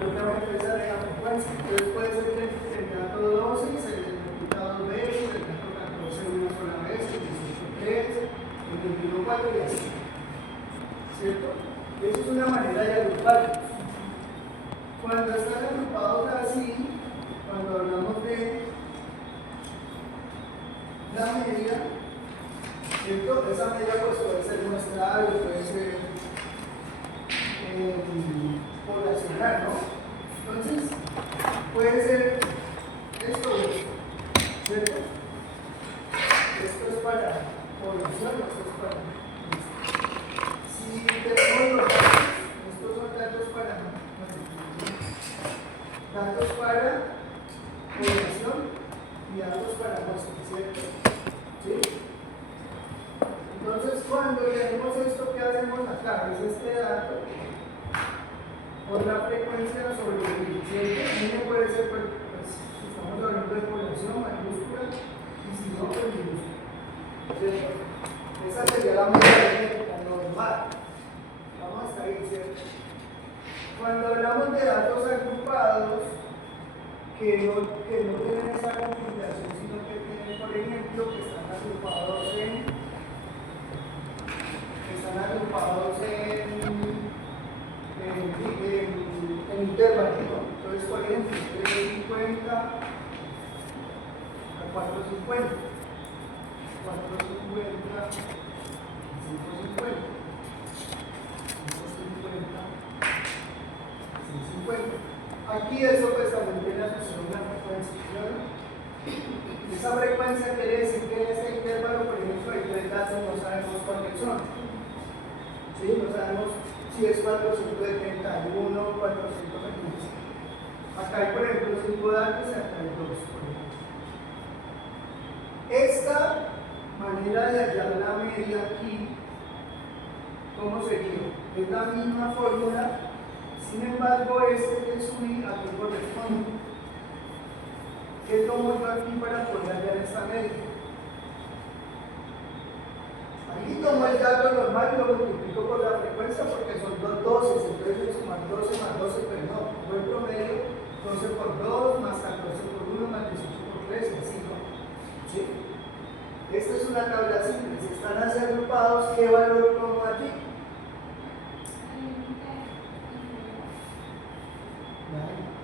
yo tengo que pensar en la frecuencia. Entonces puede ser que el dato 12 se repita 2 veces, el dato 14 una sola vez, el 18 3, el 21 4 y así. ¿Cierto? Eso es una manera de agruparlos. Cuando están agrupados así, cuando hablamos de la media, ¿cierto? Esa media pues puede ser muestral, puede ser poblacional, ¿no? Entonces, puede ser esto o esto, ¿cierto? Esto es para población, esto es para esto. Si tenemos los datos, estos son datos para población y datos para muestra, ¿cierto? ¿Sí? Entonces, cuando tenemos esto, ¿qué hacemos acá? Es este dato por la frecuencia sobre el ¿cierto? Puede ser, pues, si estamos hablando de población mayúscula, y si no, pues minúscula, ¿cierto? Esa sería la medida normal. Vamos hasta ahí, ¿cierto? Cuando hablamos de datos agrupados, que no tienen esa configuración, sino que tienen, por ejemplo, que están agrupados en intervalos, ¿no? Entonces, por ejemplo, 350 a 450, 450, 550, 550, 650. Aquí eso pues también tiene asociado una frecuencia, ¿no? Esa frecuencia quiere decir que en este intervalo, por ejemplo, hay 3 datos, no sabemos cuáles son. ¿Sí? No sabemos si es 431, 425. Acá hay, por ejemplo, 5 datos y acá hay 2, por ejemplo. Esta manera de hallar la media aquí, ¿cómo sería? Es la misma fórmula. Sin embargo, este que subí a qué corresponde. ¿Qué tomo yo aquí para poder hallar esta media? Aquí tomo el dato normal y lo multiplico por la frecuencia porque son 2 doces, entonces sumar 12 más 12, pero no, pongo el promedio, 12 por 2 más 14 por 1 más 18 por 3, y así, ¿no? ¿Sí? Esta es una tabla simple, si están así agrupados, ¿qué valor tomo aquí?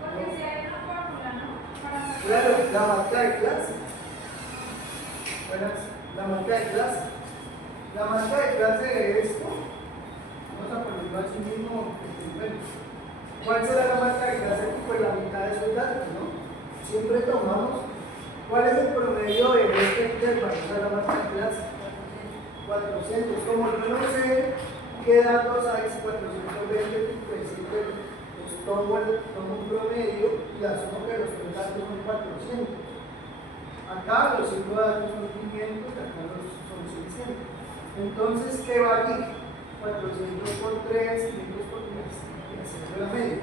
Porque si hay una fórmula, ¿no? Claro, la marca de clase. La marca de clase. La marca de clase de esto, vamos a ponerlo así mismo. ¿Cuál será la marca de clase? Pues la mitad de esos datos, ¿no? Siempre tomamos. ¿Cuál es el promedio de este intervalo? O sea, la marca de clase. 400. Como yo no sé qué datos hay, si 420, pues siempre tomo un promedio y asumo que los 3 datos son 400. Acá los 5 datos son 500 y acá son 600. Entonces, ¿qué va aquí? 400 por 3, 500 por 3, y así es la media.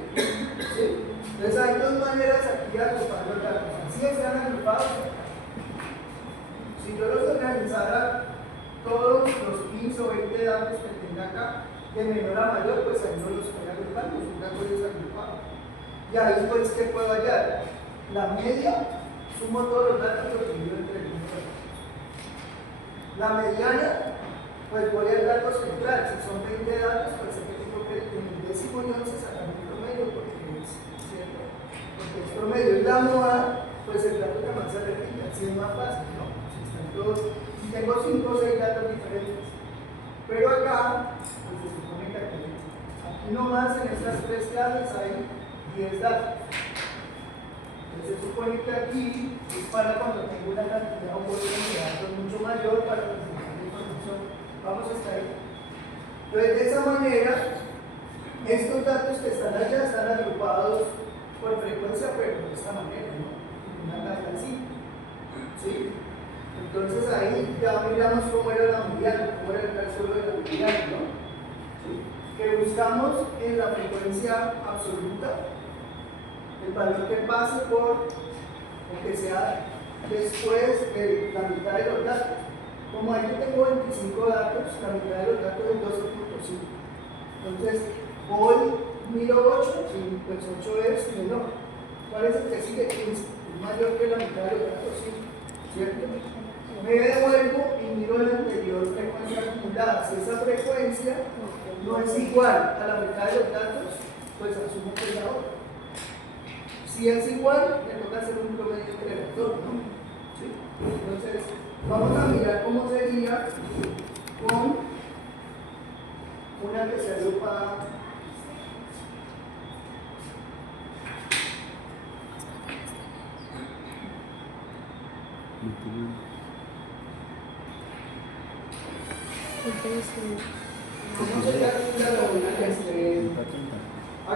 ¿Sí? Entonces hay 2 maneras aquí de agrupar los datos. Así están agrupados. Si yo los organizara todos los 15 o 20 datos que tenga acá, de menor a mayor, pues ahí no los estoy agrupando, son datos desagrupados. Y ahí pues, ¿qué puedo hallar? La media, sumo todos los datos y los divido entre el número de datos. La mediana, pues voy al dato central. Si son 20 datos, pues sé que tengo que en el 10º y 11 sacar un promedio, porque es cierto. Porque es promedio. Es la moda, pues el dato que más se repite, así es más fácil, ¿no? Si tengo 5 o 6 datos diferentes. Pero acá, pues se supone que aquí nomás en estas 3 clases hay 10 datos. Entonces se supone que aquí es para cuando tengo una cantidad o volumen de datos mucho mayor para presentar la información. Vamos hasta ahí. Entonces, de esa manera, estos datos que están allá están agrupados por frecuencia, pero de esta manera, ¿no? Una tabla así. ¿Sí? Entonces ahí ya miramos cómo era la mediana, cómo era el cálculo de la mediana, ¿no? ¿Sí? Que buscamos en la frecuencia absoluta el valor que pase por, o que sea después de la mitad de los datos. Como ahí yo tengo 25 datos, la mitad de los datos es 12.5. Entonces voy miro 8 y pues 8 es menor. ¿Cuál es el que sigue? 15. Es mayor que la mitad de los datos, sí, ¿cierto? Me devuelvo y miro la anterior frecuencia acumulada. Si esa frecuencia no es igual a la mitad de los datos, pues asumo que es la otra. Si es igual, me toca hacer un promedio entre las dos, ¿no? ¿Sí? Entonces, vamos a mirar cómo sería con una que se agrupa. ¿Cómo sería una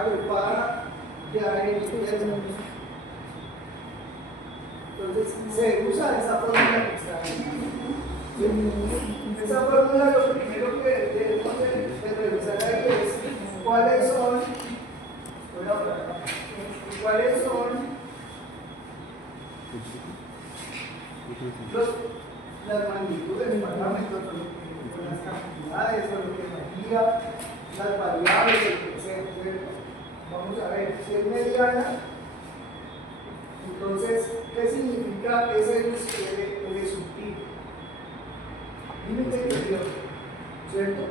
agrupada ya en términos? Entonces, se usa esa fórmula que está ahí. ¿Sí? Esa fórmula lo primero que debemos de revisar ahí es cuáles son, cuáles son las magnitudes de parámetros, las cantidades, la energía, las variables, etc. Vamos a ver, si es mediana, entonces, ¿qué significa ese subtipo? Límite inferior, ¿cierto?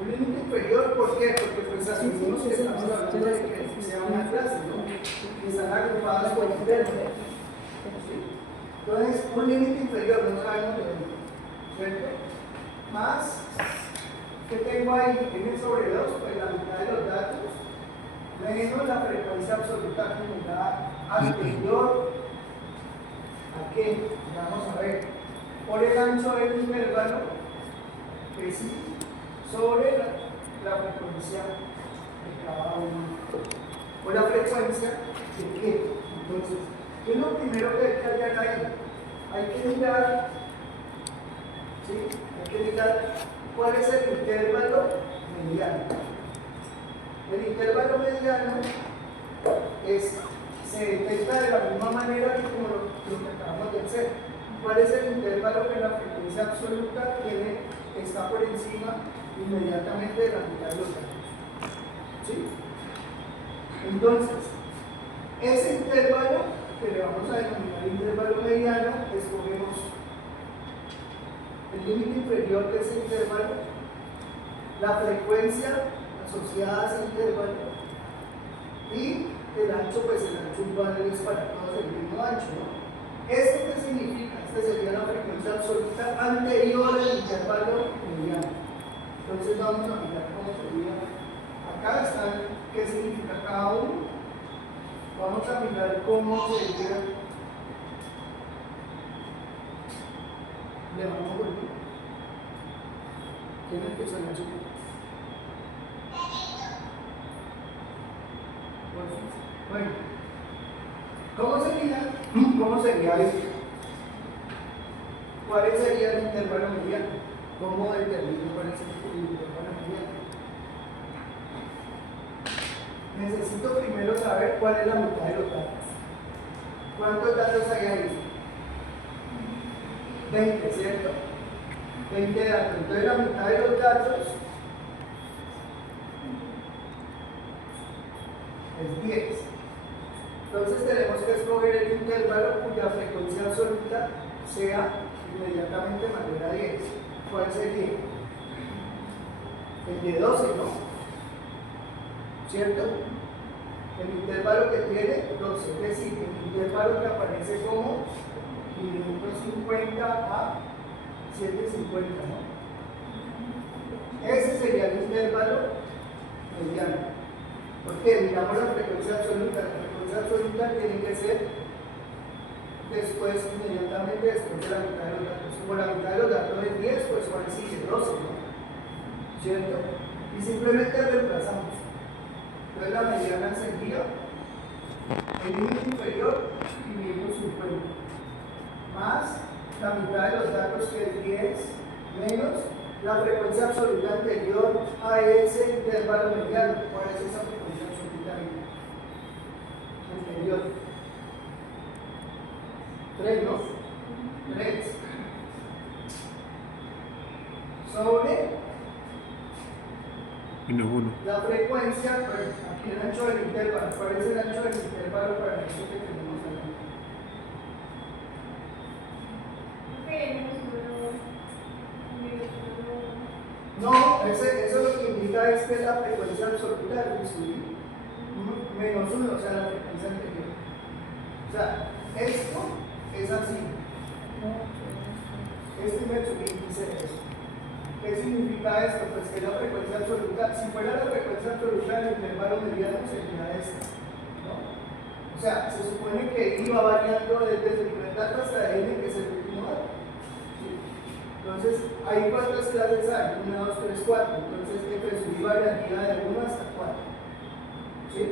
Un límite inferior, ¿por qué? Porque pues asumimos que estamos hablando de que sea una clase, ¿no? Que están agrupadas por interno. ¿Sí? Entonces, un límite inferior, no sabemos de dónde, ¿cierto? Más, ¿qué tengo ahí? N sobre 2, pues la mitad de los datos, menos la frecuencia absoluta acumulada anterior a qué, vamos a ver, por el ancho del intervalo, que sí, sobre la frecuencia de cada uno, o la frecuencia de qué. Entonces, ¿qué es lo primero que hay que hallar ahí? Hay que mirar, ¿sí? Hay que mirar cuál es el intervalo mediano. El intervalo mediano se detecta de la misma manera que como lo que acabamos de hacer. ¿Cuál es el intervalo que la frecuencia absoluta está por encima inmediatamente de la mitad de los datos? ¿Sí? Entonces, ese intervalo, que le vamos a denominar intervalo mediano, escogemos el límite inferior de ese intervalo, la frecuencia asociada a ese intervalo y el ancho, pues el ancho igual es para todos el mismo ancho, ¿no? ¿Esto qué significa? Esta sería la frecuencia absoluta anterior al intervalo mediano. Entonces vamos a mirar cómo sería. Acá están qué significa cada uno. Vamos a mirar cómo sería. Le vamos a volver. ¿Quién empezó en la chica? Bueno, ¿cómo sería esto? ¿Cuál sería el intervalo mediano? ¿Cómo determino cuál es el intervalo mediano? Necesito primero saber cuál es la mitad de los datos. ¿Cuántos datos hay ahí? 20, ¿cierto? 20 datos. Entonces la mitad de los datos es 10. Entonces tenemos que escoger el intervalo cuya frecuencia absoluta sea inmediatamente mayor a 10. ¿Cuál sería? El de 12, ¿no? ¿Cierto? El intervalo que tiene 12, es decir, el intervalo que aparece como 550 a 750, ¿no? Ese sería el intervalo mediano. Porque miramos la frecuencia absoluta. La frecuencia absoluta tiene que ser después, inmediatamente después de la mitad de los datos. Como la mitad de los datos es 10, pues ¿cuál sigue? 12, ¿no? ¿Cierto? Y simplemente reemplazamos. Entonces la mediana sería el límite inferior 550 más la mitad de los datos, que es 10, menos la frecuencia absoluta anterior a ese intervalo mediano. ¿Cuál es esa frecuencia absoluta anterior? 3, ¿no? 3 sobre 1. la frecuencia, aquí Y el ancho del intervalo. ¿Cuál es el ancho del intervalo para esto que tenemos aquí? No, eso lo que indica es que la frecuencia absoluta del subir menos 1, o sea, la frecuencia anterior. O sea, esto es así. Esto y me subí dice eso. ¿Qué significa esto? Pues que la frecuencia absoluta, si fuera la frecuencia absoluta del intervalo mediano, sería esta, ¿no? O sea, se supone que iba variando desde el primer dato hasta n, que es el último dato. ¿Sí? Entonces, ¿hay cuántas clases hay? 1, 2, 3, 4. Entonces, f sub i variaría de 1 hasta 4. ¿Sí?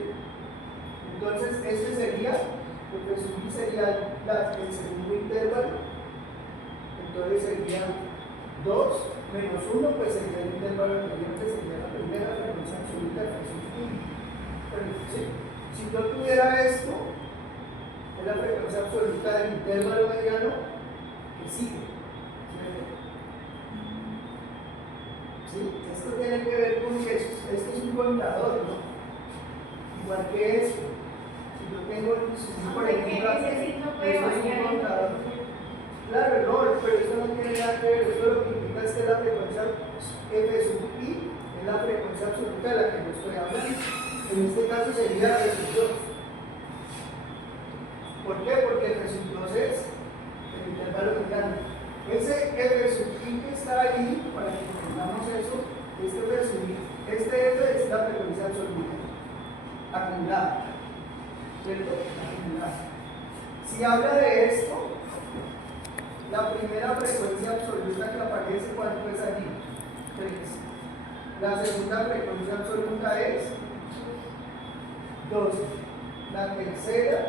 Entonces, este sería, f sub i sería el segundo intervalo. Entonces sería 2 menos 1, pues sería el intervalo anterior, que sería la primera frecuencia absoluta de f sub i. ¿Sí? Si yo tuviera esto, es la frecuencia absoluta del intervalo mediano que sigue. ¿Sí? Esto tiene que ver con que esto es un contador, ¿no? Igual que esto. Si yo tengo, por ejemplo, esto es un contador. Claro, no, pero esto no tiene nada que ver. Esto lo que indica es que la frecuencia f sub i es la frecuencia absoluta de la que yo estoy hablando. En este caso sería f sub 2. ¿Por qué? Porque f sub 2 es el intervalo mediano. Ese f sub i que está ahí, para que entendamos eso, este f sub i, este f es la frecuencia absoluta acumulada. ¿Cierto? Acumulada. Si habla de esto, la primera frecuencia absoluta que aparece, ¿cuánto es allí? 3. La segunda frecuencia absoluta es 12. La tercera,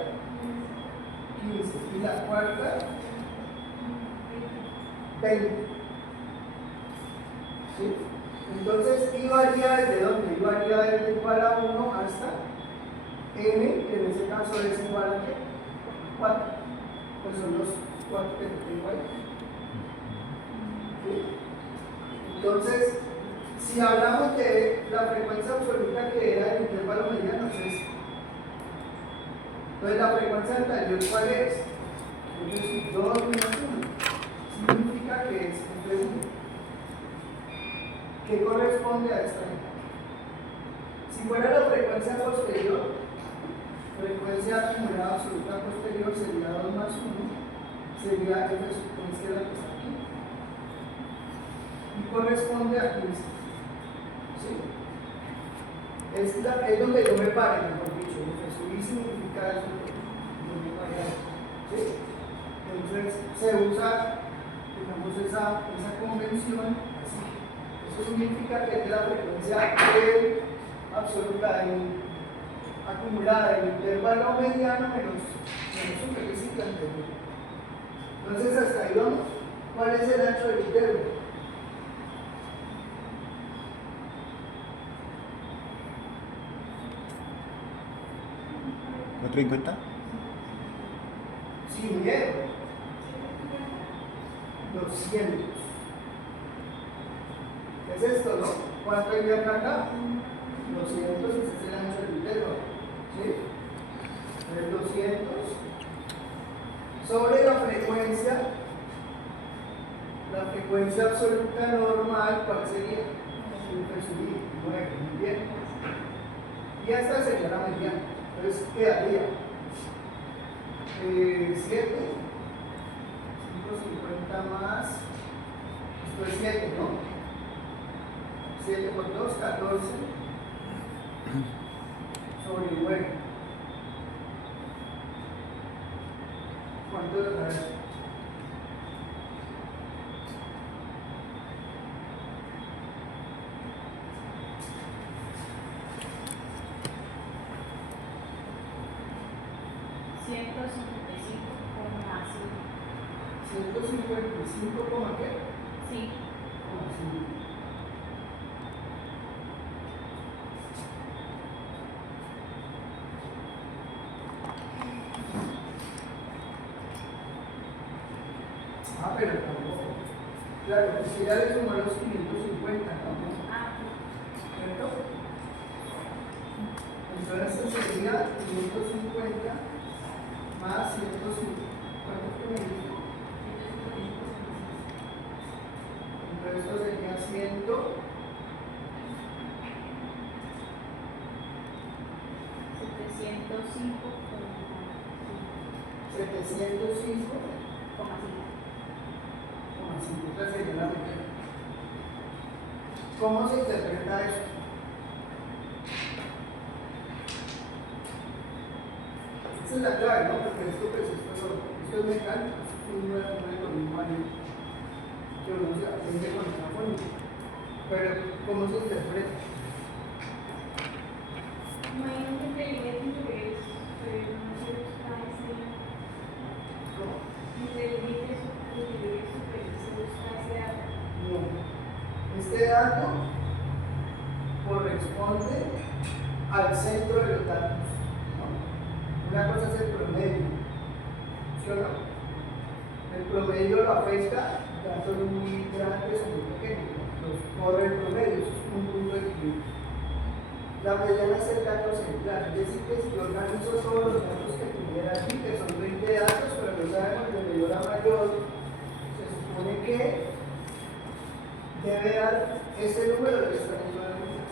15. Y la cuarta, 20. ¿Sí? Entonces, I varía desde dónde? I varía desde igual a 1 hasta n, que en este caso es igual a 4. Pues son los 4 que tengo ahí. ¿Sí? Entonces, si hablamos de la frecuencia absoluta que era el intervalo mediano, es esto. Entonces, la frecuencia anterior, ¿cuál es? Entonces, 2 menos 1. Significa que es entre 1. ¿Qué corresponde a esta? Si fuera la frecuencia posterior, frecuencia acumulada absoluta posterior sería 2 más 1, sería f sub 3, que es la que está aquí, y corresponde a 15. ¿Sí? Es donde yo me pare, mejor dicho. F sub i significa eso, donde me pare. ¿Sí? Entonces se usa, digamos, esa convención así. Eso significa que es la frecuencia absoluta acumulada del intervalo mediano menos un requisito anterior. Entonces, hasta ahí vamos. ¿Cuál es el ancho del intervalo? ¿450? Sin miedo. 200. ¿Qué es esto, no? ¿Cuánto hay de acá? 200, ese es el ancho del intervalo. ¿Sí? El 200 sobre la frecuencia absoluta normal, ¿cuál sería? F sub i, 9, muy bien. Y esta sería la mediana. Entonces quedaría 7, 550 más, esto es 7, ¿no? 7 por 2, 14 sobre 9. ¿Cuánto es la? ¿155, qué? Sí. Pero tampoco. Claro, pues si ya le sumar los 550, ¿no? Ah, ¿Cierto? Esa sería la primera. ¿Cómo se interpreta eso? Esa es la clave, ¿no? Porque esto es mecánico, no es lo mismo que uno se aprende con la fórmula. Pero, ¿cómo se interpreta? ¿Cómo? No. Este dato corresponde al centro de los datos, ¿no? Una cosa es el promedio, ¿sí o no? El promedio lo afecta datos muy grandes o muy pequeños, los corre el promedio, eso es un punto de equilibrio. La mediana es el dato central, es decir, que si yo organizo todos los datos que tuviera aquí, que son 20 datos, pero no sabemos de mayor a mayor, se supone que debe dar ese número de esta misma número.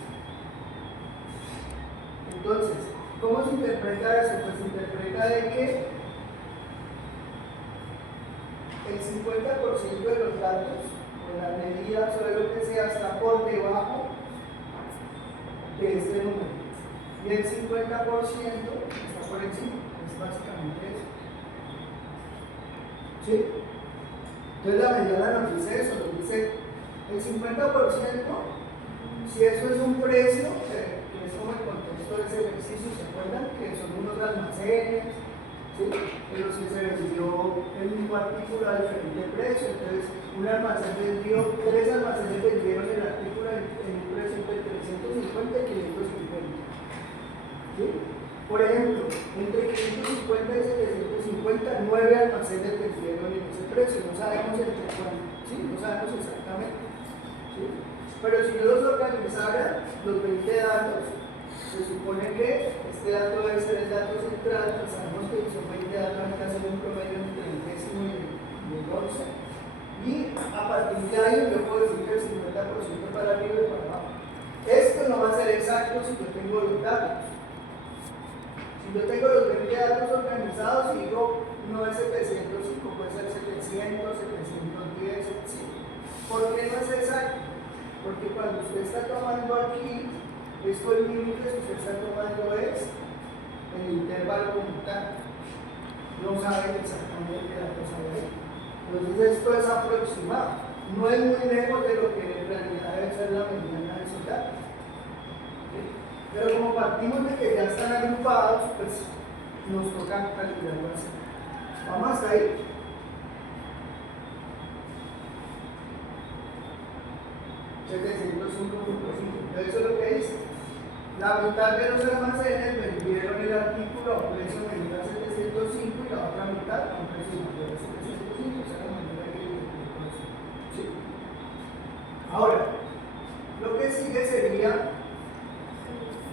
Entonces, ¿cómo se interpreta eso? Pues se interpreta de que el 50% de los datos, o las medidas o de lo que sea, está por debajo de este número. Y el 50% está por encima. Es básicamente eso. ¿Sí? Entonces la mediana nos dice eso, nos dice el 50%, si eso es un precio, que es como el contexto de ese ejercicio, ¿se acuerdan? Que son unos almacenes, ¿sí? En los que se vendió el mismo artículo a diferente precio. Entonces, un almacén vendió, 3 almacenes vendieron el artículo en un precio entre 350 y 550. ¿Sí? Por ejemplo, entre 550 y 750, 9 almacenes vendieron en ese precio. No sabemos entre cuánto, ¿sí? No sabemos exactamente. ¿Sí? Pero si yo los organizara, los 20 datos, se supone que este dato debe ser el dato central, pues sabemos que son 20 datos, hay que hacer un promedio entre el décimo y el 11. Y a partir de ahí yo puedo decir que el 50% para arriba y para abajo. Esto no va a ser exacto si yo tengo los datos. Si yo tengo los 20 datos organizados y digo, no es 705, puede ser 700, 710, ¿sí? ¿Por qué no es exacto? Porque cuando usted está tomando aquí, estos límites que usted está tomando es el intervalo como tal. No sabe exactamente qué datos hay. Entonces esto es aproximado. No es muy lejos de lo que en realidad debe ser la mediana de esos datos. ¿Sí? Pero como partimos de que ya están agrupados, pues nos toca calcularlo así. Vamos hasta ahí. Entonces eso es lo que dice. La mitad de los almacenes vendieron el artículo a un precio menor a 705 y la otra mitad a un precio mayor a 705. Esa es la manera que ¿sí? Ahora, lo que sigue sería,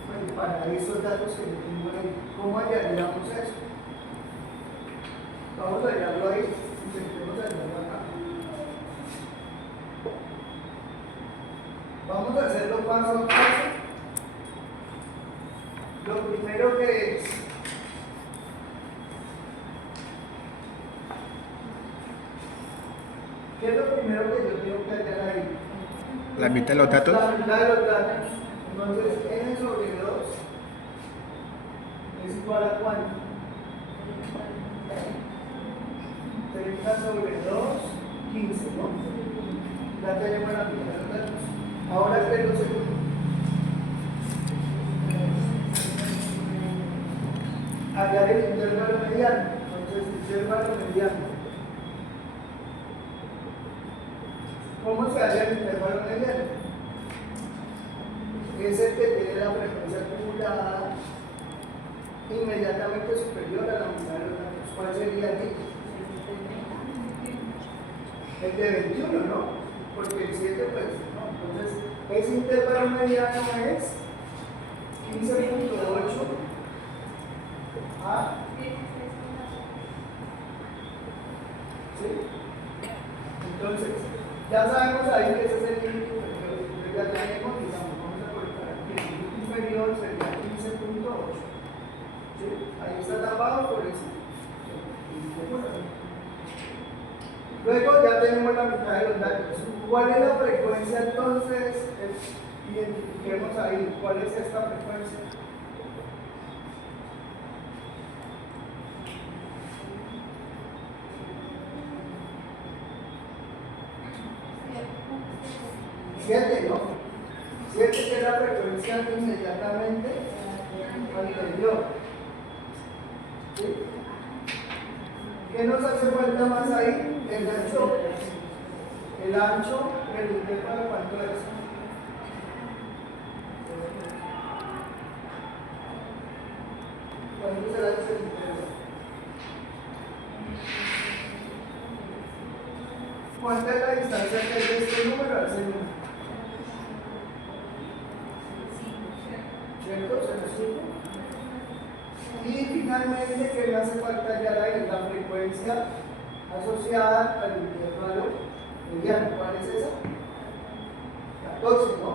bueno, para esos datos que yo tengo ahí, ¿cómo hallaríamos eso? Vamos a hallarlo ahí, intentemos hallarlo acá. Vamos a hacerlo paso a paso. Lo primero que es ¿qué es lo primero que yo tengo que hallar ahí? La mitad de los datos. La mitad de los datos. Entonces, n sobre 2 es igual a ¿cuánto? 30 sobre 2, 15, ¿no? Ya tenemos la mitad de los datos. Ahora espero un segundo. Hallar el intervalo mediano. Entonces, intervalo mediano. ¿Cómo se halla el intervalo mediano? Es el que tiene la frecuencia acumulada inmediatamente superior a la mitad de los datos. ¿Cuál sería el dicho? El de 21, ¿no? Porque el 7 pues no. Entonces, ese intervalo mediano es 15.8 a ¿sí? Entonces, ya sabemos ahí que ese es el límite superior. ya tenemos, digamos, vamos a colocar aquí el límite inferior sería 15.8. ¿Sí? Ahí está tapado por eso. Luego ya tenemos la mitad de los datos. ¿Cuál es la frecuencia entonces? Identifiquemos ahí cuál es esta frecuencia. Siete, ¿no? 7 que es la frecuencia inmediatamente anterior. ¿Sí? ¿Qué nos hace falta más ahí? El ancho. El ancho, el intervalo, ¿cuánto es? ¿Cuánto será ese intervalo? ¿Cuánta es la distancia que hay de este número a ese número? ¿Cierto? ¿Se me supo? Y finalmente, ¿qué me hace falta ya ahí? La frecuencia asociada al intervalo mediano. ¿Cuál es esa? 14, ¿no?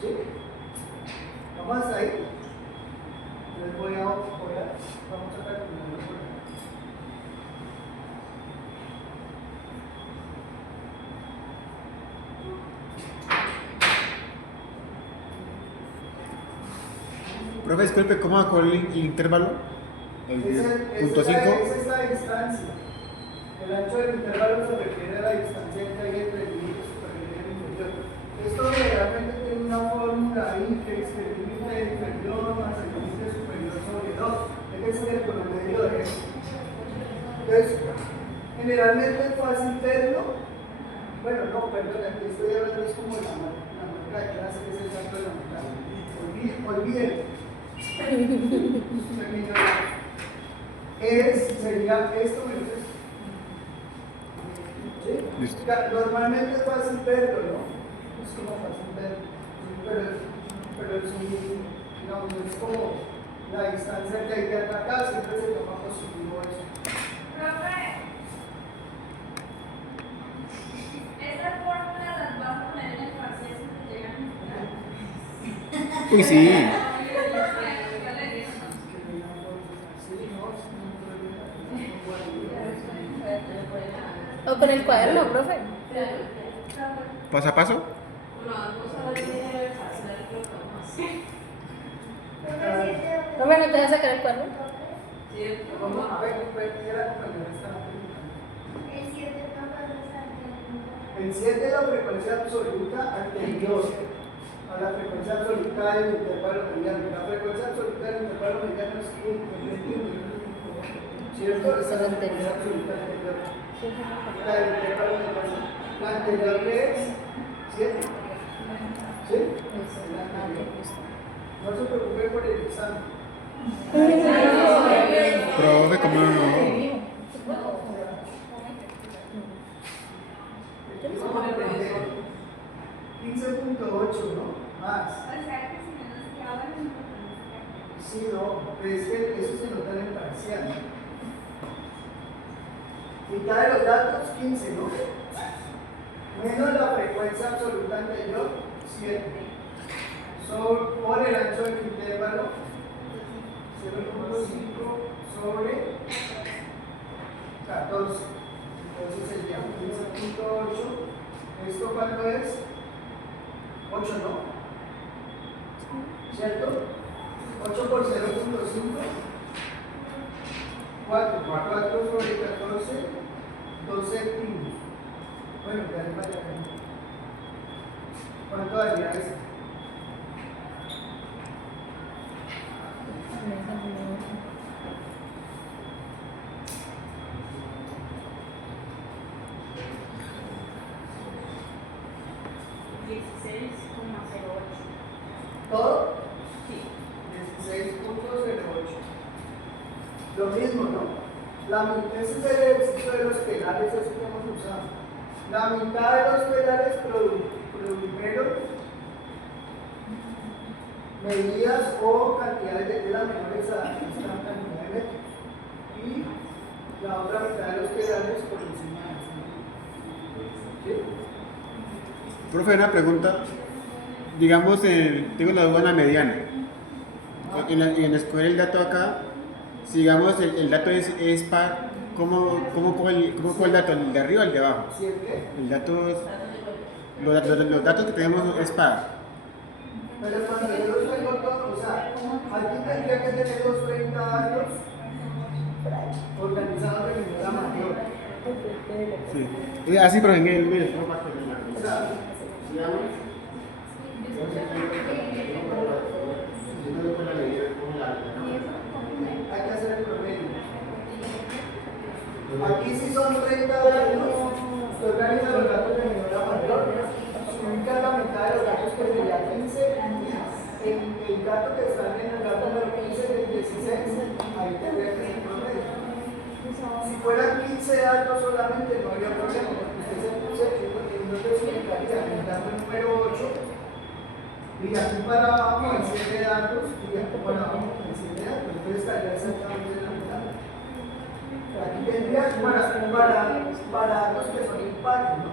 ¿Sí? ¿Vamos hasta ahí? Les vamos a calcularlo por acá. Profe, disculpe, ¿cómo sacó el intervalo? El punto 5. Esa es la distancia. El ancho del intervalo se refiere a la distancia que hay entre el límite superior y el inferior. Esto realmente tiene una fórmula ahí que es el límite inferior más el límite superior sobre 2. Es el promedio de esto. Entonces, generalmente es fácil verlo. Bueno, no, perdón, aquí estoy hablando es como la marca de clase que es el salto de la montaña. Olvídenlo. Sería esto menos esto. ¿Sí? Normalmente es fácil verlo, ¿no? Es como fácil verlo. Pero es digamos, es como la distancia que hay de acá, siempre se toma positivo eso. Profe, ¿estas fórmulas las vas a poner en el parcial si te llegan a Uy, sí. O con el cuaderno, profe. Paso a paso. Profe, ¿no te vas a sacar el cuaderno? Vamos a ver, era compañera esta El 7 es la frecuencia absoluta anterior a la frecuencia absoluta del intervalo mediano. La frecuencia absoluta del intervalo mediano es 1. ¿Cierto? Esa es la frecuencia absoluta anterior. La del intervalo mediano. La anterior es 7. ¿Sí? La anterior. No se preocupe por el examen. Profe, ¿cómo no? 15.8, ¿no? Más. O sea que si no nos quedaban en Sí, no, pero es que eso se nota en el parcial. Mitad de los datos, 15, ¿no? Menos la frecuencia absoluta anterior, 7. Por el ancho del intervalo, 0.5 sobre 14. Entonces sería 15.8. ¿Esto cuánto es? 8, ¿no? ¿Cierto? 8 por 0.5. 4 sobre 14, 2 séptimos. Bueno, ya le falta acá. ¿Cuánto daría eso? ¿Todo? Sí. 16.08. Lo mismo, ¿no? Ese es el ejercicio de los penales, eso que hemos usado. La mitad de los penales produjeron medidas o cantidades de tela menores a esta cantidad de metros. Y la otra mitad de los penales por encima de eso. ¿Sí? Profe, una pregunta. Digamos, tengo la duda en la mediana. En escoger el dato acá, si digamos el dato es par, ¿cómo coge el dato? ¿El de arriba o el de abajo? ¿Sí es qué? El dato es, los datos que tenemos es par. Pero cuando yo los tengo todos, o sea, aquí tendría que tener los 30 datos organizados de manera mayor. Sí. Así, pero en el medio. O sea, Digamos, hay que hacer el promedio. Aquí si son 30 datos, se organizan los datos de menor a mayor. Si ubican la mitad de los datos que sería 15, el dato que está en el dato número 15 del 16, ahí tendría que ser el promedio. Si fueran 15 datos solamente no habría problema, porque usted se puso que no te explicaría el dato número 8 y aquí para abajo hay 7 datos y aquí para abajo hay 7 datos, entonces estaría exactamente en la mitad. Aquí tendría para datos que son impares, ¿no?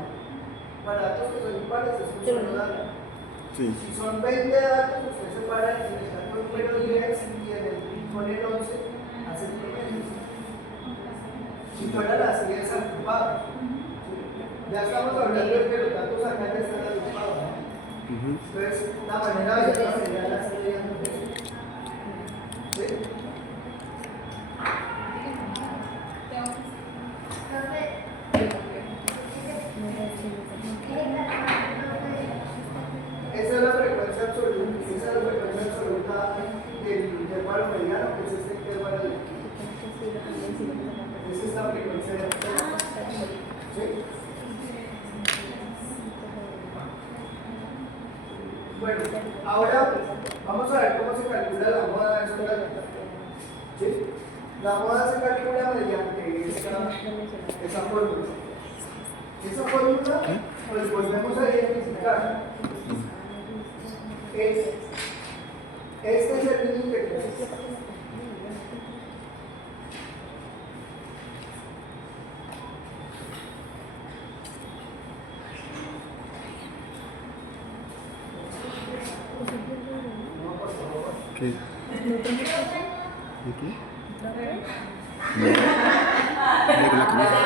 Para datos que son impares es un solo dato. sí. Si son 20 datos, usted separa en el dato número 10 y en el pone el 11, hace el promedio. Si fueran así es agrupado. Ya estamos hablando de que los datos acá ya están agrupados, ¿no? Entonces, la manera de hacerlo sería la siguiente. ¿Sí? Esa es la frecuencia absoluta del intervalo mediano, que es este intervalo de aquí. Esa es la frecuencia de aquí. ¿Sí? Bueno, ahora vamos a ver cómo se calcula la moda de esta gráfica. ¿Sí? La moda se calcula mediante esa fórmula. Esa fórmula, pues volvemos a identificar. Este es el límite que es. ¿Qué? ¿Y qué? No, la camisa.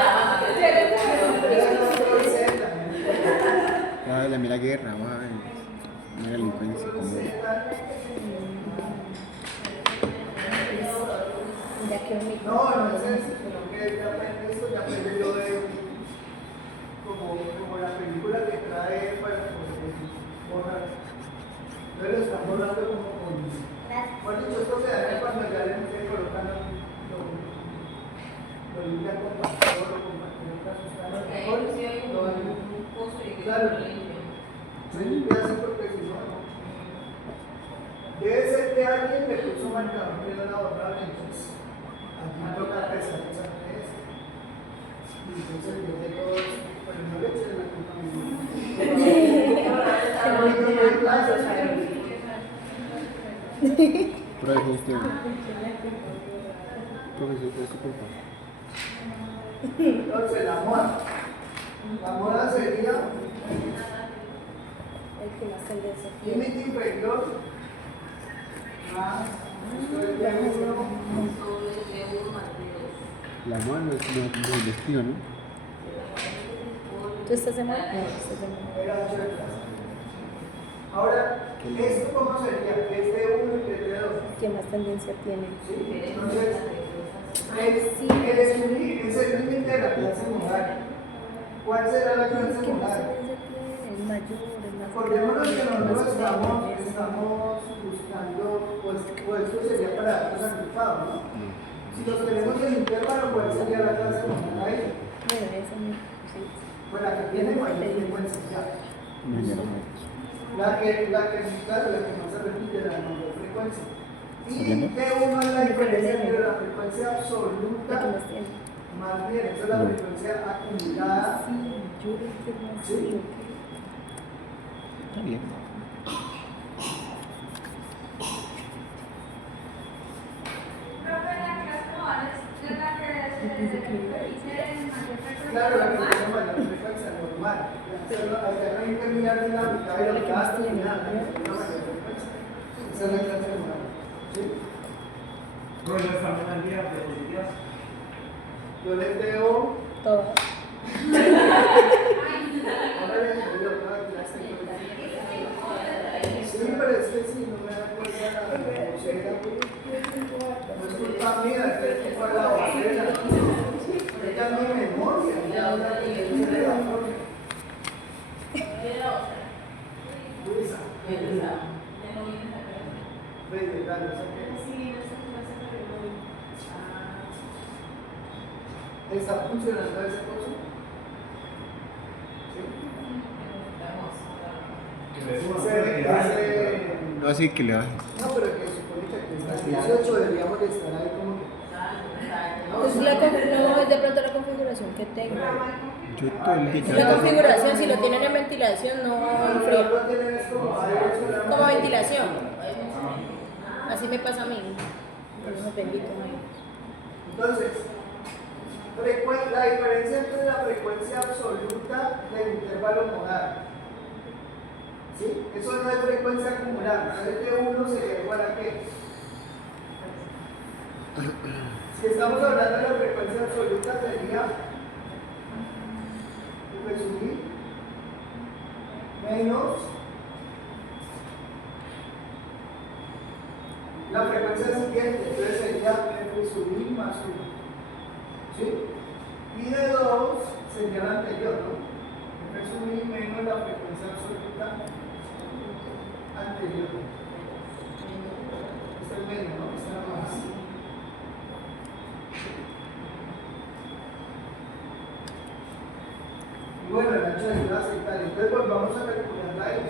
La mira guerra, la delincuencia común. No es eso, sino que ya aprendí esto, ya aprendí yo de como la película que trae para borrar. Entonces lo están borrando como con. Bueno, esto se da cuando ya le colocan lo limpian con pastor o con otra sustancia. Claro. Se limpia así porque si no. Debe ser que alguien le puso marcador que no la borrar, entonces aquí toca pesar esa vez. Y entonces yo tengo, pero no le echen la culpa a mí. Profe, usted. Profe, es su culpa. Entonces la moda sería límite inferior más La mano es el destino, ¿no? ¿Tú estás de moda? No, estás de moda. Ahora, ¿esto cómo sería? ¿Es de 1 y es de 2? ¿Qué más tendencia tiene? ¿Sí? Entonces, el escribir es el límite de la clase modal. ¿Cuál será la clase ¿Qué más modal? tendencia tiene? El mayor, el más Acordémonos que nosotros pequeño, estamos buscando, pues esto sería para datos agrupados, ¿no? Si los tenemos en intervalo, ¿cuál sería la clase modal ahí? Bueno, esa misma, sí. Pues la que tiene mayor frecuencia ya. No, ya no. La que más se repite, la mayor frecuencia. Y ¿Entiendo? T1 es la diferencia entre la frecuencia La que absoluta, más tiene. más bien, esa es la No. frecuencia acumulada. Sí, yo creo que es más Sí. sí. Está bien. Profe, la clase modal es la que se Claro, la que se llama la frecuencia normal. Hasta no interminar ni la mitad de los gastos ni nada. Esa es la clase normal. ¿Sí? ¿Rollos también al día, diapositivas? Yo les debo. Todo. Ahora les envío cada clase. Sí, pero es que si no me da cuenta la vocera, no es culpa mía, es que es culpa de la vocera. Ella no me memoria, ella habla de que no se le da forma. Luisa. Vete, dale, ¿sabes? ¿Está funcionando ese curso? Que le suban, Sí. No, así que le baje. No, pero que supone que hasta el 18 deberíamos de estar ahí como que. Es no, es de pronto la configuración que tengo. Yo todo el día. La configuración, si lo tienen en ventilación, no enfría. Lo tienen es como aire solar. Como ventilación. Así me pasa a mí. Entonces, bendito. Entonces, la diferencia entre la frecuencia absoluta del intervalo modal. ¿Sí? Eso no es frecuencia acumulada. ¿Sabes que uno sería igual a qué? Si estamos hablando de la frecuencia absoluta, sería F sub I menos la frecuencia siguiente, entonces sería F sub I más 1. ¿Sí? Y de 2 sería la anterior, ¿no? F sub I menos la frecuencia absoluta anterior. Este es el medio, ¿no? Este era más. Y bueno, el ancho de clase y tal. Entonces, pues vamos a calcularla ahí.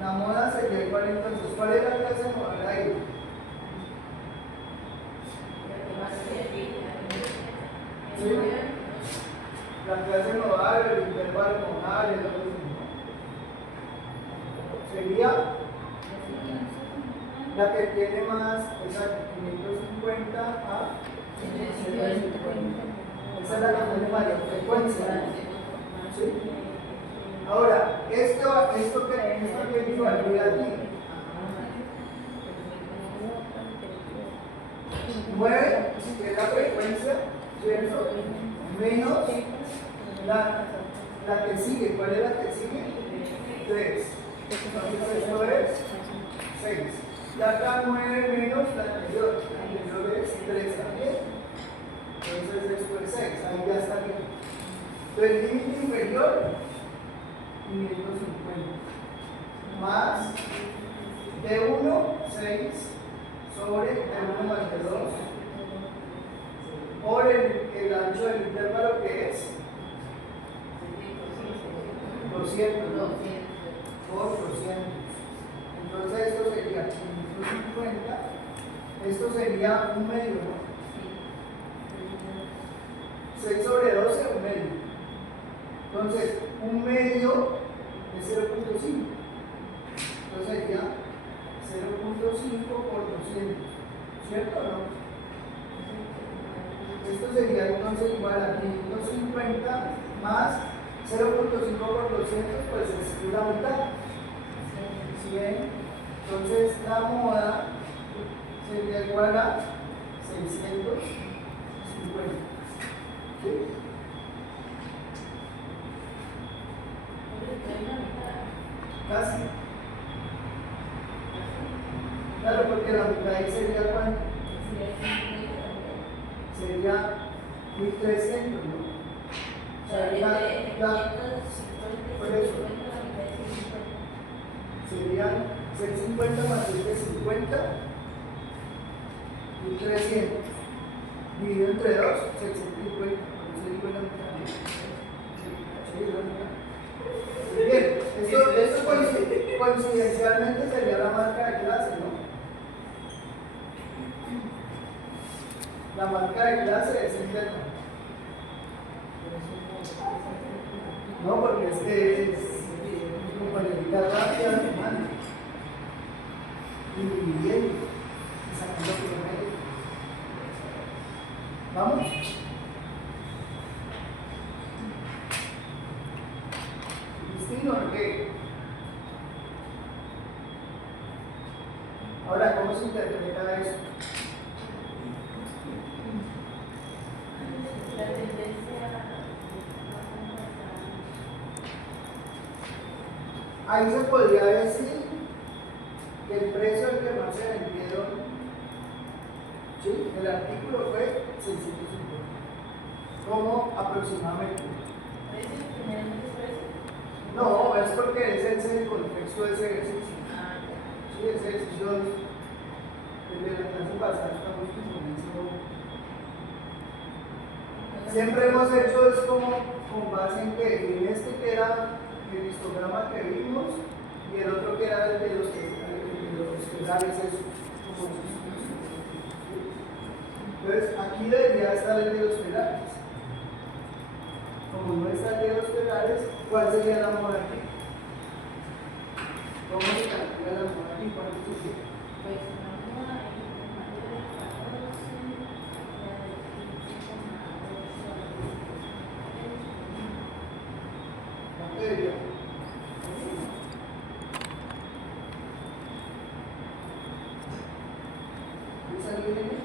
La moda sería igual, entonces, ¿cuál es la clase modal ahí? ¿Sí? La clase modal, el intervalo modal, es lo mismo. Sería la que tiene más, exacto, 550 a 750. Esa es la que tiene mayor frecuencia. ¿Sí? Ahora, esto que equivaldría aquí. 9, que es la frecuencia, ¿cierto? Menos la que sigue. ¿Cuál es la que sigue? 3. Entonces esto es 6. Y acá 9 menos la anterior. La anterior es 3 también. Entonces esto es 6. Ahí ya está bien. Entonces el límite inferior, 550. Más de 1, 6. Sobre el 1 más de 2 por el ancho del intervalo que es 200 por 200. Entonces esto sería 550. Esto sería un medio, ¿no? 6 sobre 12, un medio. Entonces un medio es 0.5. Entonces sería 0.5 por 200, ¿cierto o no? Esto sería entonces igual a 550 más 0.5 por 200, pues es la mitad. 100. Entonces la moda sería igual a 650. ¿Sí? Casi. Claro, porque la mitad ahí sería ¿cuánto? Sería 1300, ¿no? O sea, por eso. Serían 650 más 750 y 300. Dividido entre 2, 650. Por eso digo la mitad. Sí, la mitad. Bien, esto coincidencialmente sería la marca de clase, ¿no? La marca de clase es interna. No, porque es que es compañerita rápida, hermano. Y dividiendo, y sacando promedio. ¿Vamos? Destino qué. Ahora, ¿cómo se interpreta eso? La tendencia Ahí se podría decir que el precio al que más se vendieron, ¿sí? El artículo fue 650. ¿Cómo aproximadamente? ¿precios? ¿Generalmente precios? No, es porque ese es el contexto de ese ejercicio. Ah, ya. Sí, ese ejercicio desde la clase pasada estamos imponiendo. Siempre hemos hecho es como con base en que en este que era el histograma que vimos y el otro que era el de los tesares, eso. Entonces aquí debería estar el de los telares. Como no está el de los telares, ¿cuál sería la moda aquí? ¿Cómo se calcula la moda aquí? ¿Cuánto sería? Pues la moda es mayor de 14, la de 15,8. ¿Cuánto debería? ¿Esa línea?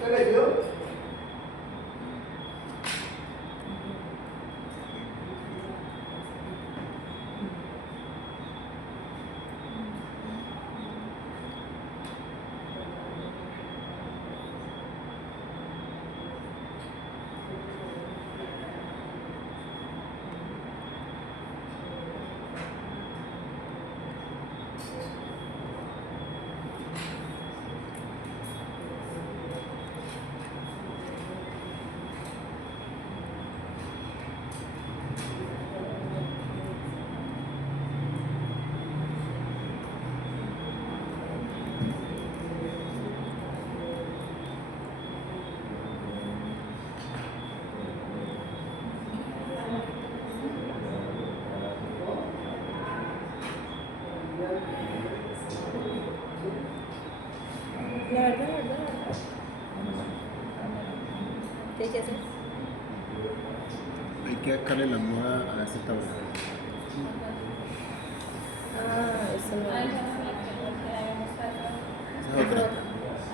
¿Cuánto le dio? La verdad. ¿Qué hay que hacer? Hay que sacarle la moda a esta tabla. Ah, eso no. Ay, ya no me acuerdo que habíamos sacado. Esa es otra.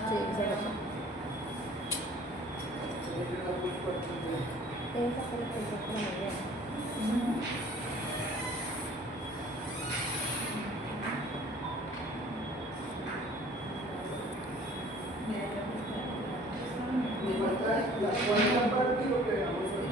Sí, esa es otra. Esa fue la que hizo con la mediana. Me falta la cuarta parte y lo que veamos hoy.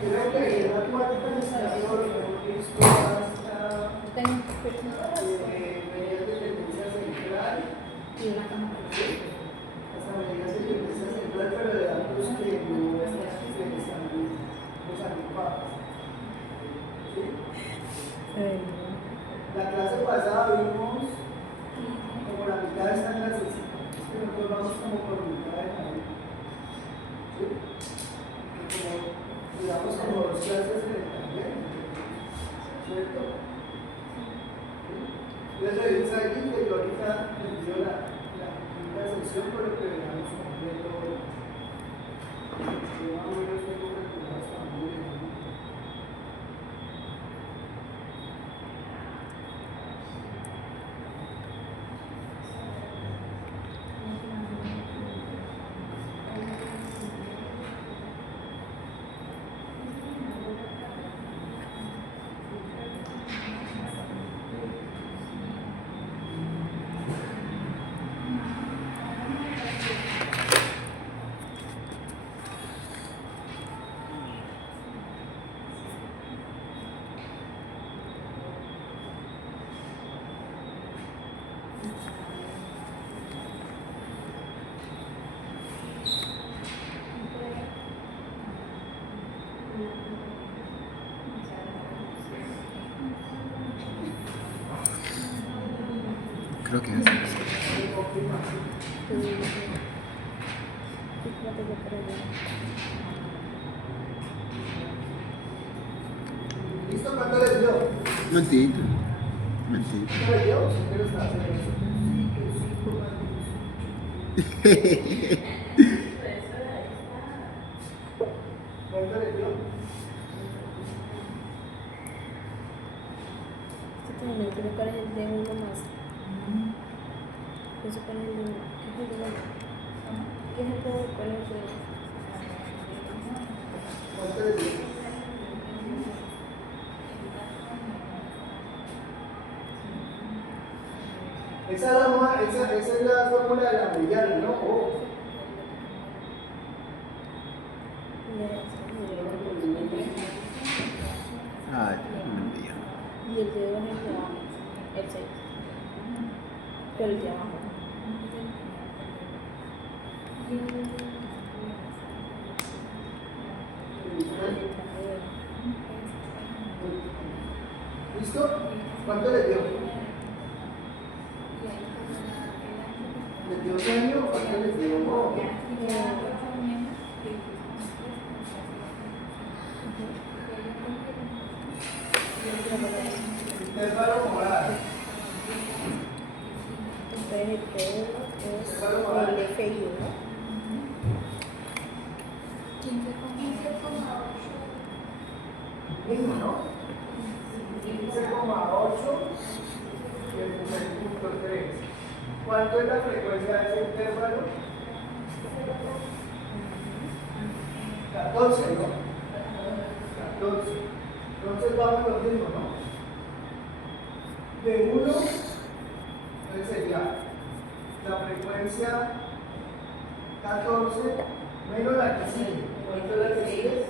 Creo que en la cuarta estación hemos visto hasta Tengo medidas de tendencia central, y una cámara. hasta medidas de tendencia central, pero de datos que no están los agrupados. ¿Sí? La clase pasada vimos como la mitad de esta clase, es que nosotros vamos como por mitad de la vida. ¿Sí? Como, digamos, como dos clases en el taller, ¿cierto? ¿Sí? Entonces revisa aquí que yo ahorita les dio la quinta sección, pero que veamos completo. Yo más o menos tengo calculado hasta muy bien, ¿no? Creo que es eso. ¿Listo? ¿Cuánto les dio? Mentira. Mentira. ¿Cuánto les dio? Si quieres hacer eso. ¿Cuánto les dio? Este también tiene cuál es el de uno más. No sé cuál es el de uno. ¿Qué es el de uno? ¿Qué es el de uno? ¿Cuál es el de uno? ¿Cuánto les dio? Esa es la fórmula de la mediana, ¿no? Oh. Ay, mentira. Y el de 2 es el de abajo, el 6. Pero el de abajo. ¿Listo? ¿Cuánto les dio? ¿Les dio sueño? ¿Cuánto les dio? Oh. Intervalo moral. Entonces el P1 es el FI1. 15,8. Mismo, ¿no? 15,8 y el 6.3. ¿Cuánto es la frecuencia de ese intervalo? 14, ¿no? 14. Entonces vamos lo mismo, ¿no? De 1, entonces sería la frecuencia 14 menos la que sigue. ¿Cuánto es la que sigue?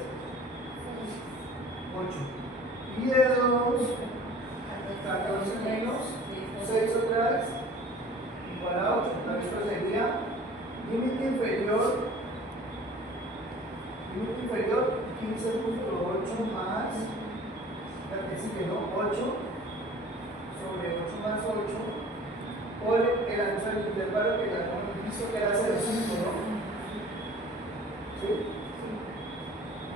8. Y de 2, 14 menos 6 otra vez, igual a 8. Entonces esto sería límite inferior 15.8 más la que sigue, ¿no? 8 sobre 8 más 8 por el ancho del intervalo que ya hemos visto que era 0,5, ¿no? ¿Sí?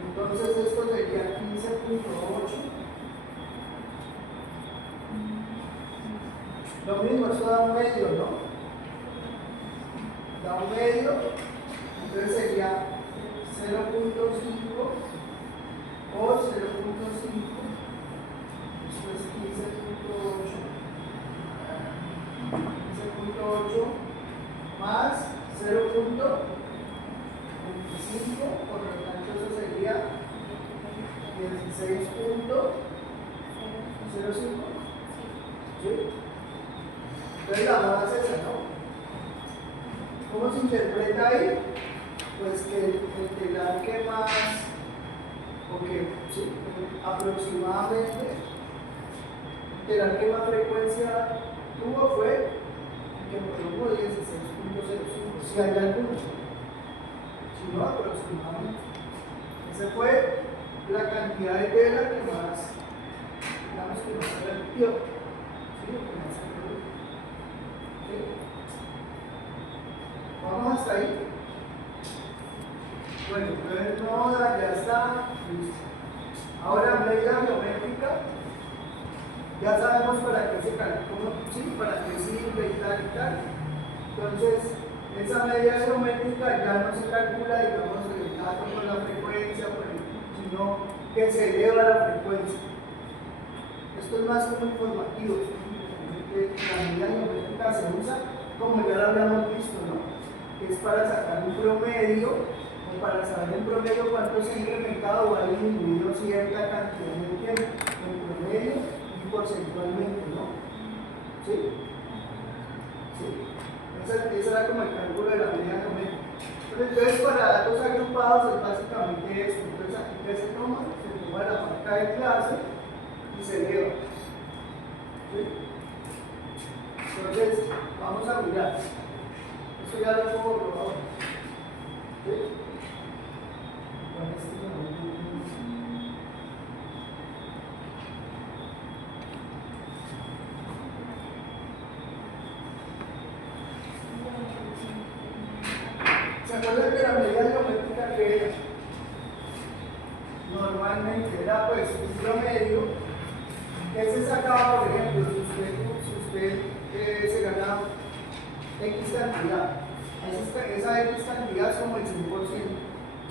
Entonces esto sería 15.8. Lo mismo, esto da un medio, ¿no? Da un medio, entonces sería 0.5 por 0.5, esto es 15.8 más 0.25, por lo tanto eso sería 16.05. ¿Sí? Entonces la moda es esa, ¿no? ¿Cómo se interpreta ahí? Pues que el telar que más, o que sí, aproximadamente, el telar que más frecuencia tuvo fue el que produjo 16.05, si hay alguno, si no aproximadamente. Esa fue la cantidad de tela que más, digamos que más se repitió. ¿Sí? Que más se repitió. ¿Sí? Vamos hasta ahí. Bueno, entonces moda ya está, listo. Ahora medida geométrica, ya sabemos para qué se calcula, sí, para qué sirve y tal y tal. Entonces, esa medida geométrica ya no se calcula, digamos, el dato con la frecuencia, sino que se eleva la frecuencia. Esto es más como informativo, la medida geométrica se usa, como ya lo habíamos visto, ¿no? Que es para sacar un promedio, para saber en promedio cuánto se ha incrementado o ha disminuido cierta cantidad de tiempo, en promedio y porcentualmente, ¿no? ¿Sí? ¿Sí? Ese era como el cálculo de la medida geométrica. Entonces, para datos agrupados es básicamente esto. Entonces, aquí que se toma la marca de clase y se eleva. ¿Sí? Entonces, vamos a mirar. Esto ya lo puedo probar. ¿Sí? medida geométrica que era. Normalmente era pues un promedio que se sacaba, por ejemplo, si usted se ganaba X cantidad, esa X cantidad es como el 100%.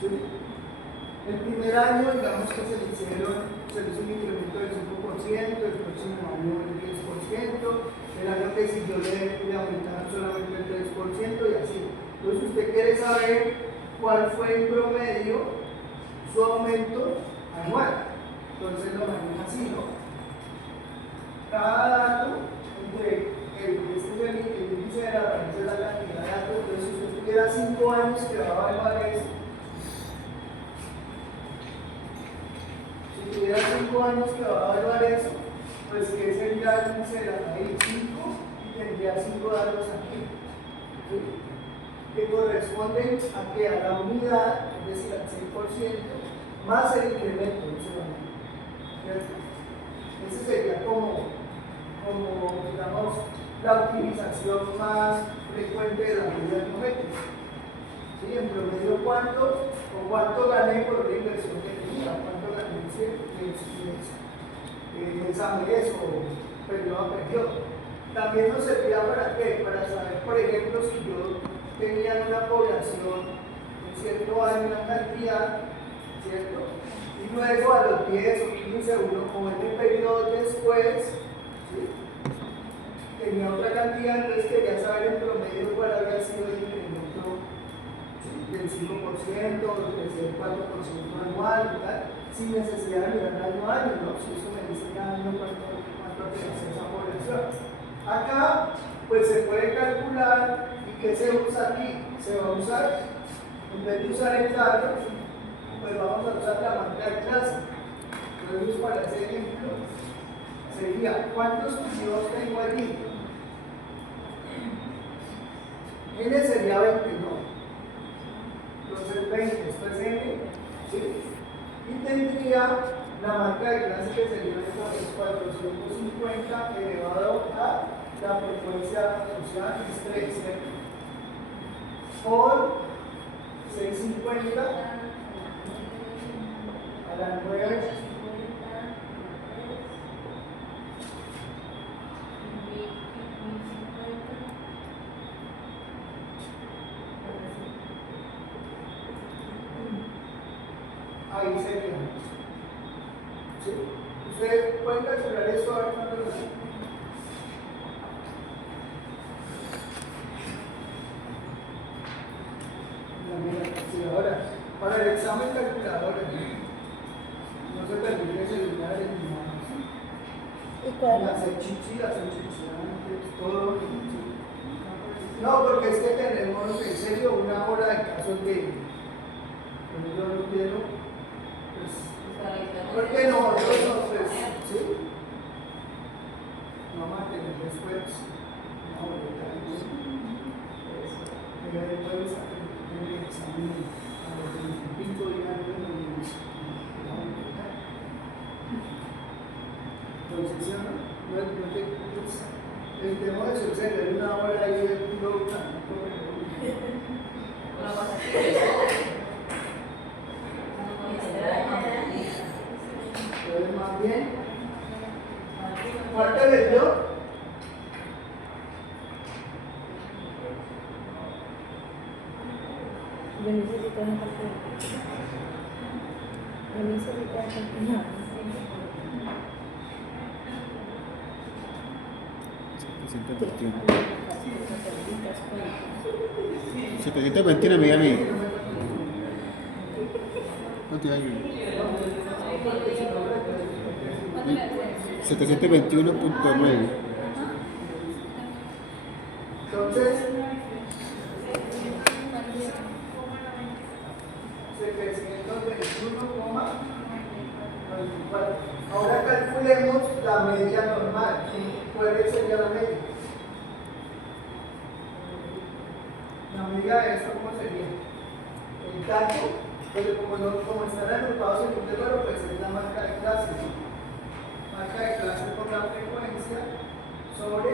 ¿Sí? El primer año, digamos que se le hizo un incremento del 5%, el próximo año el 10%, el año que siguió le aumentaron solamente el 3% y así. Entonces usted quiere saber cuál fue en promedio su aumento anual. Entonces lo maneja así, ¿no? Cada dato, este es el índice de la raíz de la cantidad de datos. Entonces si usted tuviera 5 años que va a evaluar eso, si tuviera 5 años que va a evaluar eso, pues que sería el índice de la raíz 5 y tendría 5 datos aquí, ¿sí? Que corresponden a que a la unidad, es decir, al 100%, más el incremento, ¿cierto? Ese sería como, digamos, la optimización más frecuente de la medida geométrica. ¿Sí? En promedio, ¿cuánto gané por la inversión que tenía? ¿Cuánto gané en mes o periodo a periodo? También nos servía para qué? Para saber, por ejemplo, si yo tenía una población en cierto año, una cantidad, ¿cierto? Y luego a los 10 o 15 uno en periodos después, ¿sí? Tenía otra cantidad, entonces quería saber en promedio cuál había sido el incremento, ¿sí? Del 5%, del 4% anual, ¿verdad? Sin necesidad de mirar año a año, ¿no? Si eso me dice cada año cuánto creció esa población. Acá, pues se puede calcular, ¿y qué se usa aquí? Se va a usar, en vez de usar el dato, pues vamos a usar la marca de clase. Entonces, para ese ejemplo, sería, ¿cuántos periodos tengo allí? N sería 20, ¿no? Entonces 20, esto es N, ¿sí? Y tendría la marca de clase que sería 450 elevado a la frecuencia asociada, que es 3, ¿cierto? Por 650 a la 9. Ahí sería. ¿Sí? Ustedes pueden calcular esto a ver cuánto lo hacen. Calculadora. Para el examen calculadora, no se permite celulares ni nada. Las hechichas, todo. No, porque es que tenemos en serio una hora de casos de. Yo no quiero. ¿Por qué no? Pues, ¿sí? No vamos a tener después. No, después el examen a los 25 días de entonces, ¿sí o no? El tema de suceder una hora ahí de puro entonces, más bien, ¿cuánto les dio? Yo necesito calcular. Yo necesito calcular. 721 me llame. ¿Cuánto hay? 721.9. Entonces, 721,94. Ahora calculemos la media normal. ¿Cuál sería la media? La media de esto, ¿cómo sería? El dato, pero como están agrupados en un número, pues es la marca de clase. Marca de clase por la frecuencia sobre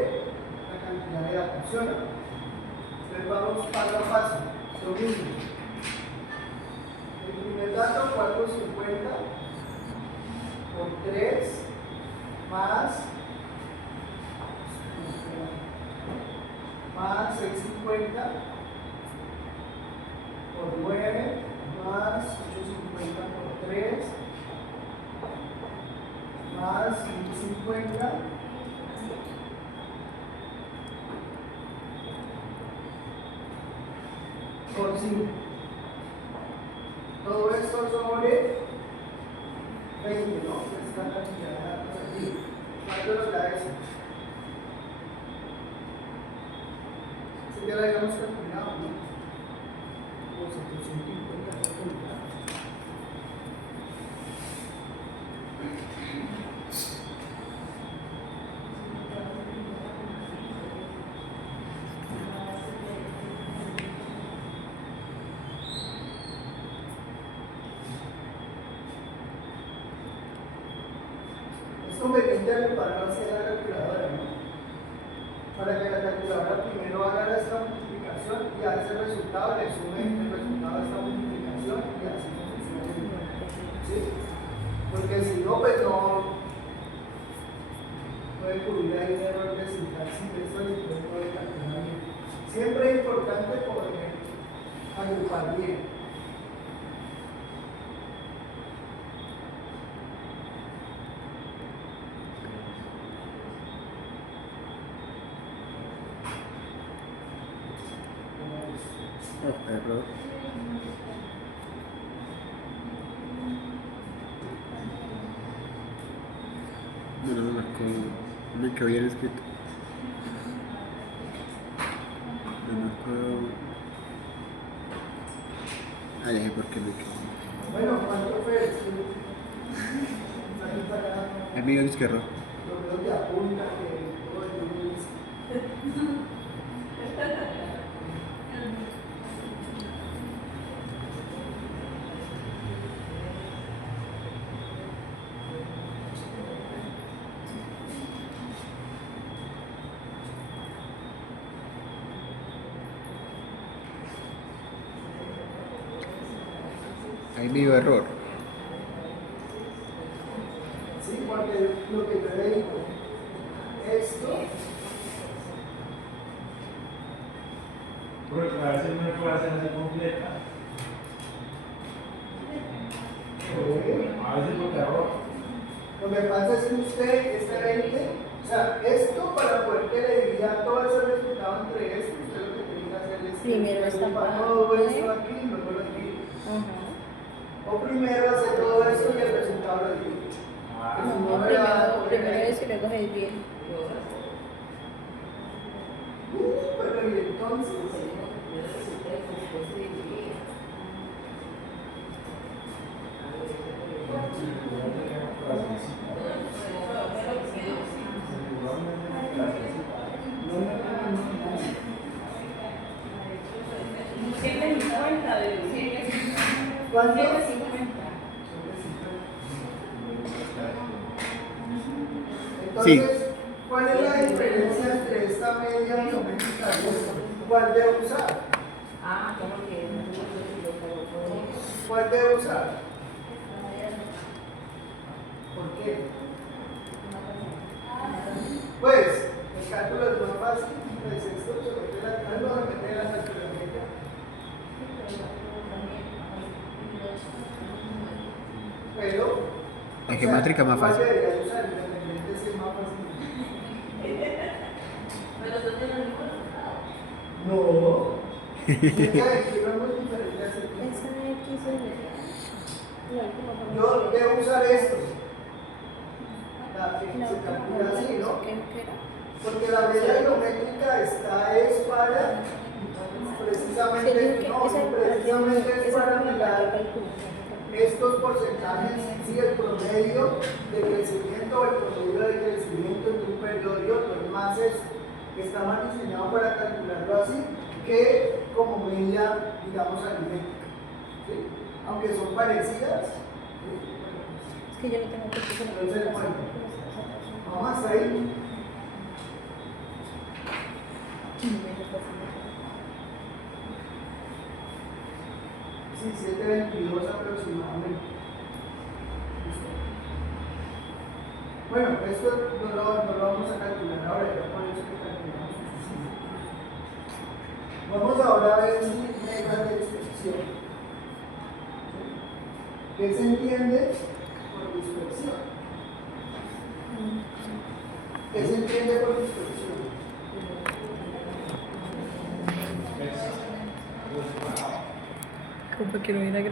la cantidad de datos. Entonces vamos paso a paso. Lo mismo. por 3 más 650 por 9 más 850 por 3 más 1050 por 5. Todo esto sobre 20, ¿no? Esta cantidad de datos aquí. ¿Cuánto nos da eso? Si ya la habíamos calculado, ¿no? Como 750 por unidad. Es conveniente agruparlo hacia la calculadora, ¿no? Para que la calculadora primero haga esta multiplicación y a ese resultado le sume el resultado de esta multiplicación y así sucesivamente. ¿Sí? Porque si no, pues no puede ocurrir ahí un error de sintaxis de esto y después no le calcular bien. Siempre es importante poder agrupar bien. Oh, error. No me marcó, no me quedó bien escrito. Me marcó. Ah, ya sé por qué me quedó. Bueno, ¿cuánto fue? Aquí para acá. El mío izquierdo. Lo veo que apunta que todo el mundo dice. Ahí me dio error. Sí, porque lo que yo le digo, esto, Porque a veces no se puede hacer así completa. A veces porque error. lo que pasa es que usted, este 20, o sea, esto para poder que le divida todo ese resultado entre esto, usted lo que tiene que hacer es Primero esta agrupar parte. todo esto aquí y luego lo divide. Ajá. O primero hace todo esto y el resultado lo divide. Ah, No, No, me la va a poner primero ahí. eso y luego es bien. Pero y entonces, ¿cuánto? Entonces, ¿cuál es la diferencia entre esta media geométrica y esta? ¿Cuál debo usar? ¿Cuál debo usar? ¿Por qué? Pues, el cálculo es más fácil, pues esto se mete la calculadora. Pero, La geométrica más ¿cuál fácil. debería usar? Independiente si es más fácil. No. Vamos diferente a ese tipo. Esa X es igual como por Yo debo usar esto. La que la se otra calcula así, ¿no? ¿qué era? Porque la media geométrica está es para precisamente, no, precisamente es para mirar estos porcentajes, sí, el promedio de crecimiento o el promedio de crecimiento entre un periodo y otro. Es más, está más diseñado para calcularlo así que como media, digamos, aritmética. ¿Sí? Aunque son parecidas. ¿Sí? Es que yo no tengo que hacer Entonces, bueno, vamos hasta ahí. Sí, 722 aproximadamente. Bueno, esto no lo vamos a calcular ahora, ya por eso que calculamos. Vamos ahora a ver si reglas de dispersión. ¿Qué se entiende por dispersión? ¿Qué se entiende por dispersión? Como que no hubiera grabado.